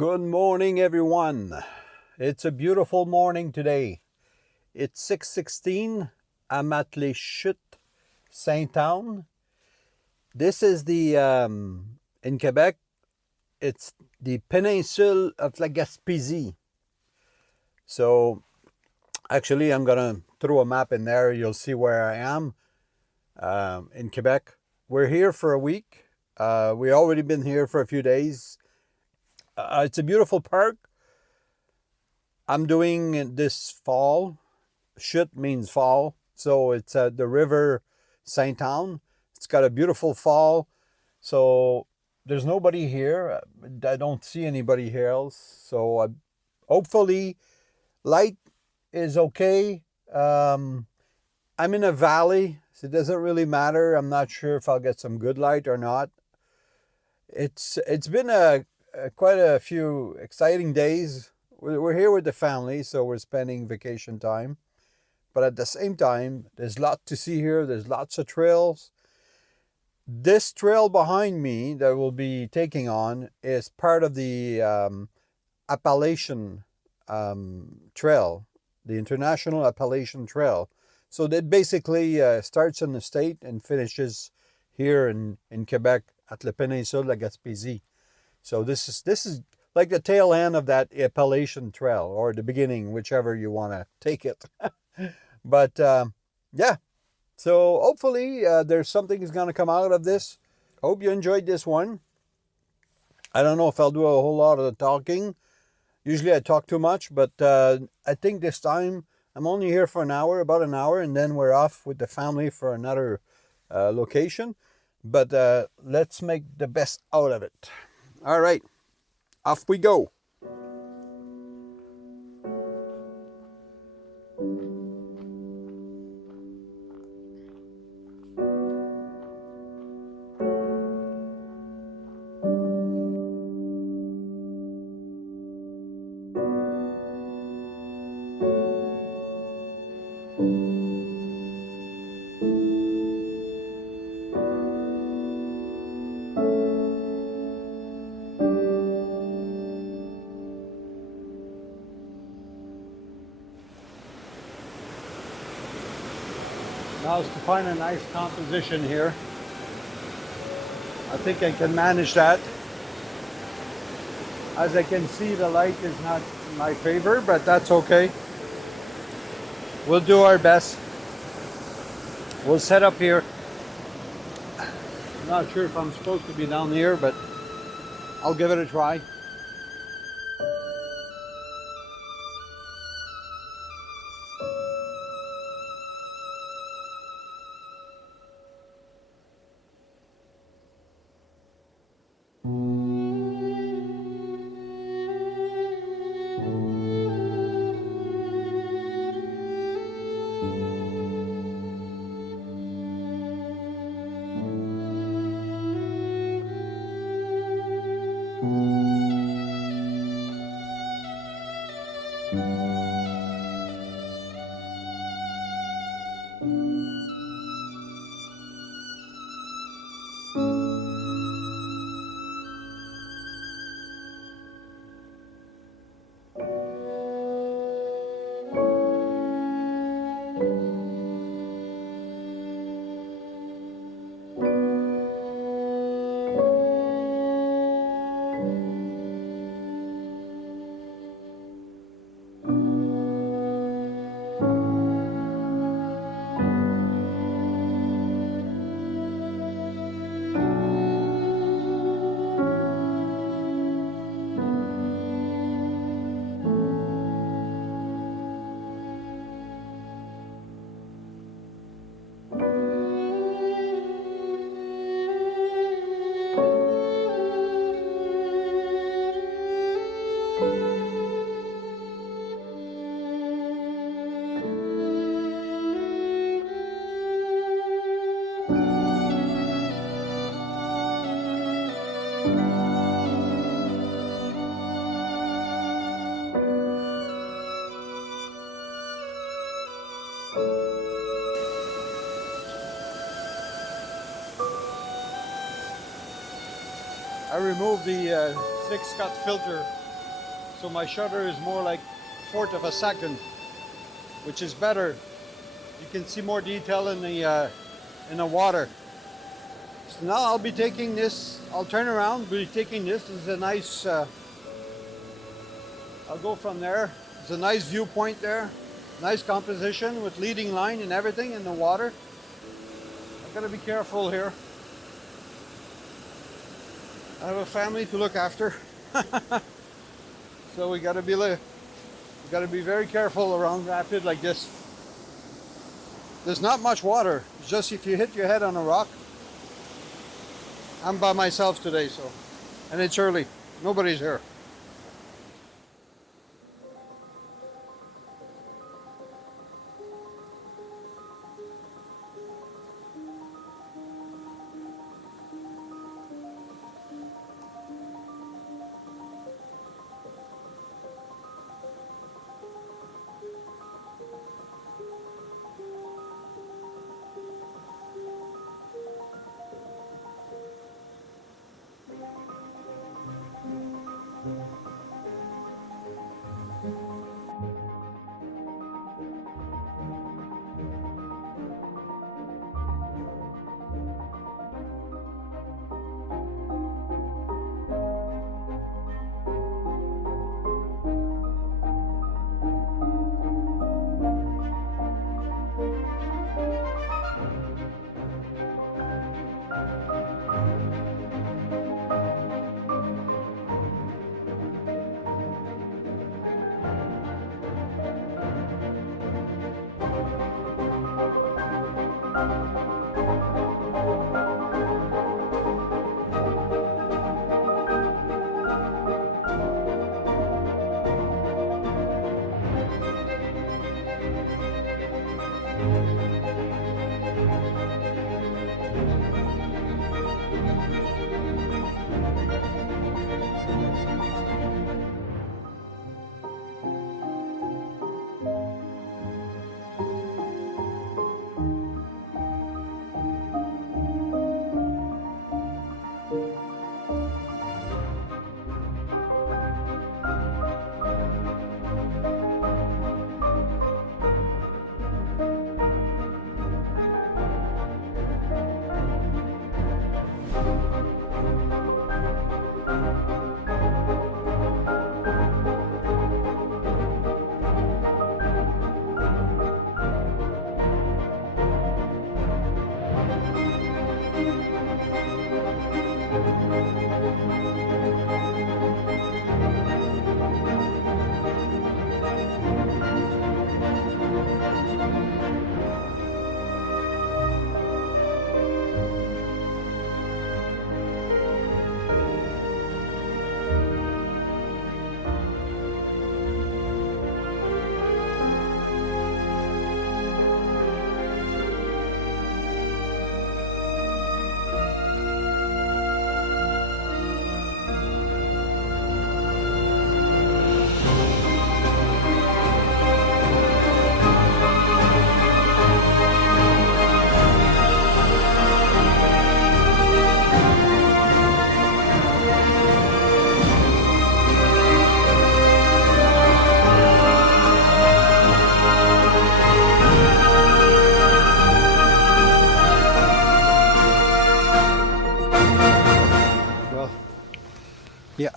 Good morning, everyone. It's a beautiful morning today. It's 6:16. I'm at les Chute Sainte-Anne. This is in Quebec, it's the peninsula of la Gaspésie. So actually, I'm going to throw a map in there. You'll see where I am in Quebec. We're here for a week. We already been here for a few days. It's a beautiful park. I'm doing this fall. Chute means fall. So it's the river Sainte-Anne. It's got a beautiful fall. So there's nobody here. I don't see anybody here else. So hopefully light is okay. I'm in a valley, so it doesn't really matter. I'm not sure if I'll get some good light or not. It's been quite a few exciting days. We're here with the family, so we're spending vacation time. But at the same time, there's lots to see here. There's lots of trails. This trail behind me that we'll be taking on is part of the Appalachian Trail, the International Appalachian Trail. So that basically starts in the state and finishes here in Quebec at la Peninsula la Gaspésie. So this is like the tail end of that Appalachian Trail, or the beginning, whichever you want to take it. But yeah, so hopefully there's something is going to come out of this. Hope you enjoyed this one. I don't know if I'll do a whole lot of the talking. Usually I talk too much, but I think this time I'm only here for about an hour, and then we're off with the family for another location. But let's make the best out of it. All right, off we go. Now is to find a nice composition here. I think I can manage that. As I can see, the light is not in my favor, but that's okay. We'll do our best. We'll set up here. I'm not sure if I'm supposed to be down here, but I'll give it a try. I removed the 6-cut filter So my shutter is more like 1/4 of a second, which is better. You can see more detail in the water. So now I'll be taking this, I'll turn around, be taking this. This is a nice, I'll go from there. It's a nice viewpoint there. Nice composition with leading line and everything in the water. I've got to be careful here. I have a family to look after. So we got to be very careful around rapid like this. There's not much water. It's just if you hit your head on a rock. I'm by myself today, so, and it's early. Nobody's here. Yeah.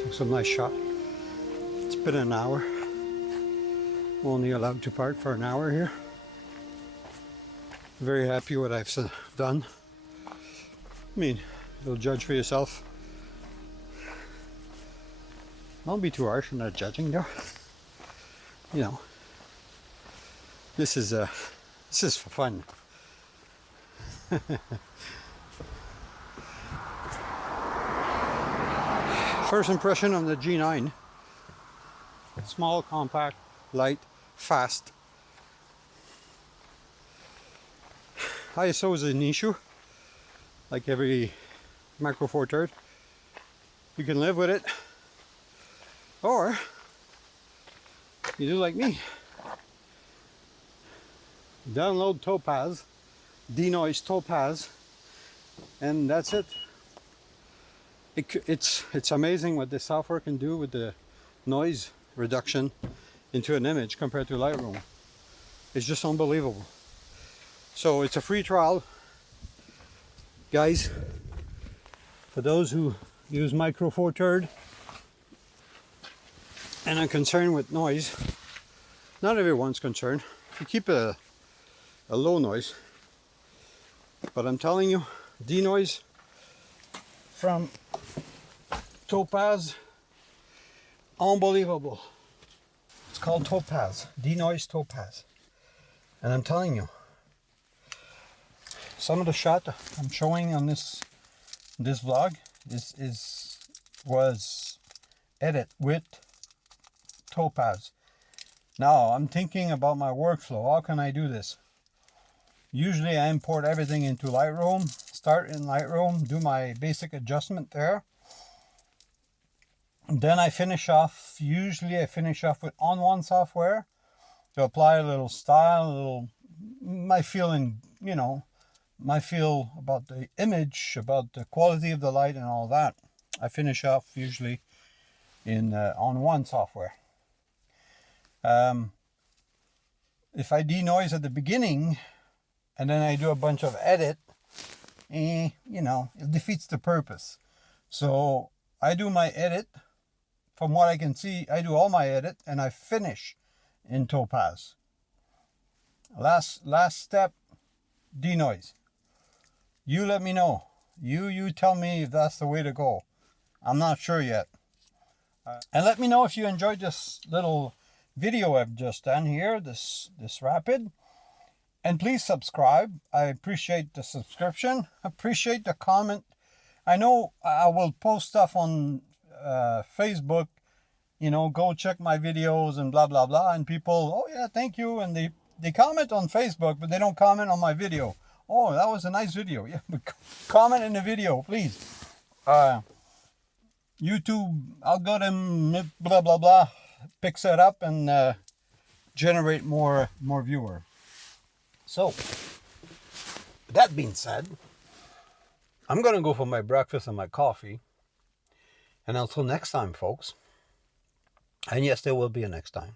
Took some nice shot. It's been an hour. Only allowed to park for an hour here. Very happy what I've done. I mean, you'll judge for yourself. Don't be too harsh on that judging though. You know, this is for fun. First impression on the G9. Small, compact, light, fast. ISO is an issue, like every Macro Four Third. You can live with it, or you do like me. Download Denoise Topaz, and that's it. It's amazing what this software can do with the noise reduction into an image compared to Lightroom. It's just unbelievable. So it's a free trial, guys. For those who use Micro Four Third and are concerned with noise, not everyone's concerned. If you keep a low noise, but I'm telling you, denoise from Topaz, unbelievable. It's called Topaz, denoise Topaz, and I'm telling you, some of the shot I'm showing on this vlog was edit with Topaz. Now I'm thinking about my workflow. How can I do this? Usually I import everything into Lightroom, start in Lightroom, do my basic adjustment there. And then I finish off, usually I finish off with On1 software to apply a little style, a little, my feeling, you know, my feel about the image, about the quality of the light and all that. I finish off usually in On1 software. If I denoise at the beginning and then I do a bunch of edit, you know, it defeats the purpose. So I do my edit. From what I can see, I do all my edit and I finish in Topaz. Last step, denoise. You let me know. You tell me if that's the way to go. I'm not sure yet. And let me know if you enjoyed this little video I've just done here, this rapid. And please subscribe. I appreciate the subscription. Appreciate the comment. I know I will post stuff on Facebook, you know, go check my videos and blah blah blah, and people, oh yeah, thank you, and they comment on Facebook, but they don't comment on my video. Oh, that was a nice video. Yeah, but comment in the video, please. YouTube algorithm blah blah blah picks it up and generate more viewer. So that being said, I'm gonna go for my breakfast and my coffee. And until next time, folks. And yes, there will be a next time.